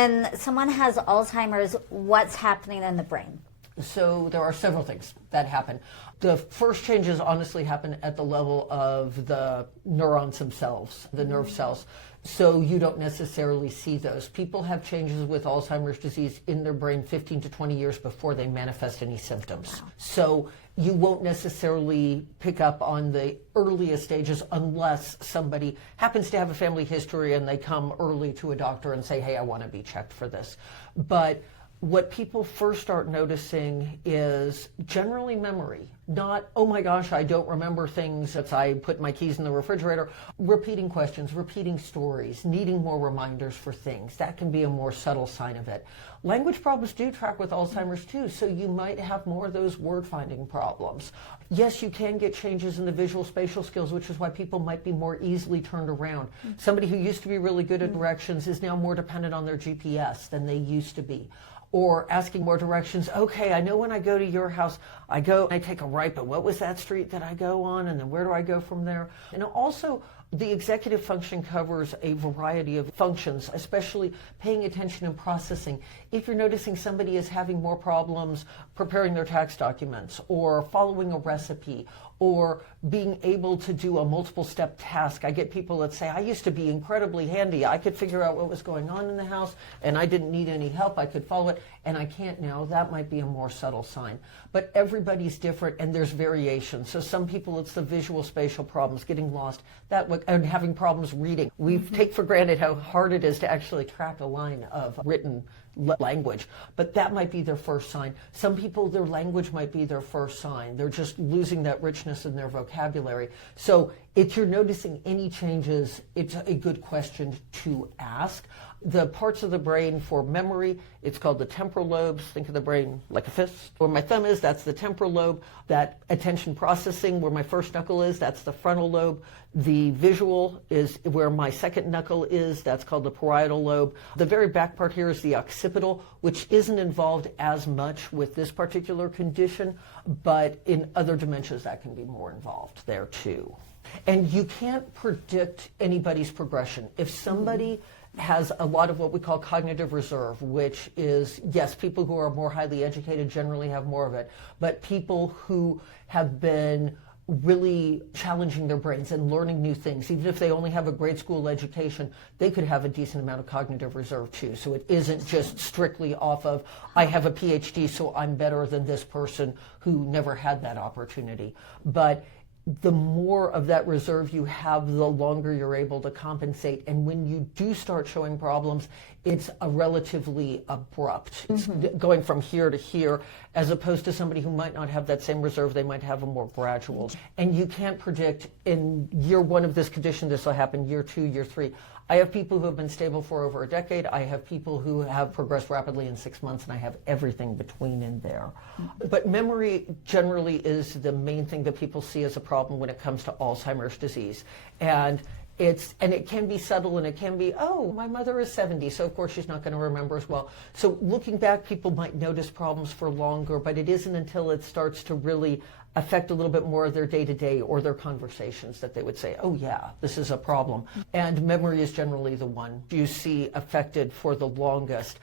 when someone has Alzheimer's, what's happening in the brain? So there are several things that happen. The first changes honestly happen at the level of the neurons themselves, the nerve cells. So you don't necessarily see those. People have changes with Alzheimer's disease in their brain 15 to 20 years before they manifest any symptoms. Wow. So you won't necessarily pick up on the earliest stages unless somebody happens to have a family history and they come early to a doctor and say, hey, I want to be checked for this. But what people first start noticing is generally memory. Not, oh my gosh, I don't remember things as I put my keys in the refrigerator. Repeating questions, repeating stories, needing more reminders for things. That can be a more subtle sign of it. Language problems do track with Alzheimer's too, so you might have more of those word-finding problems. Yes, you can get changes in the visual spatial skills, which is why people might be more easily turned around. Somebody who used to be really good at directions is now more dependent on their GPS than they used to be. Or asking more directions. Okay, I know when I go to your house, I take a right, but what was that street that I go on? And then where do I go from there? And also, the executive function covers a variety of functions, especially paying attention and processing. If you're noticing somebody is having more problems preparing their tax documents or following a recipe or being able to do a multiple step task. I get people that say, I used to be incredibly handy. I could figure out what was going on in the house and I didn't need any help. I could follow it and I can't now. That might be a more subtle sign. But everybody's different and there's variation. So some people it's the visual spatial problems, getting lost, and having problems reading. We take for granted how hard it is to actually track a line of written language, but that might be their first sign. Some people, their language might be their first sign. They're just losing that richness in their vocabulary. So if you're noticing any changes, it's a good question to ask. The parts of the brain for memory, it's called the temporal lobes. Think of the brain like a fist. Where my thumb is, that's the temporal lobe. That attention processing, where my first knuckle is, that's the frontal lobe. The visual is where my second knuckle is, that's called the parietal lobe. The very back part here is the occipital, which isn't involved as much with this particular condition, but in other dementias that can be more involved there too. And you can't predict anybody's progression. If somebody has a lot of what we call cognitive reserve, which is, yes, people who are more highly educated generally have more of it, but people who have been really challenging their brains and learning new things, even if they only have a grade school education, they could have a decent amount of cognitive reserve too. So it isn't just strictly off of, I have a PhD, so I'm better than this person who never had that opportunity. But the more of that reserve you have, the longer you're able to compensate. And when you do start showing problems, it's a relatively abrupt. It's going from here to here, as opposed to somebody who might not have that same reserve. They might have a more gradual. And you can't predict in year one of this condition, this will happen, year two, year three. I have people who have been stable for over a decade. I have people who have progressed rapidly in 6 months, and I have everything between in there. But memory generally is the main thing that people see as a problem when it comes to Alzheimer's disease. And it can be subtle, and it can be, oh, my mother is 70, so of course she's not going to remember as well. So looking back, people might notice problems for longer, but it isn't until it starts to really affect a little bit more of their day-to-day or their conversations that they would say, oh yeah, this is a problem. And memory is generally the one you see affected for the longest.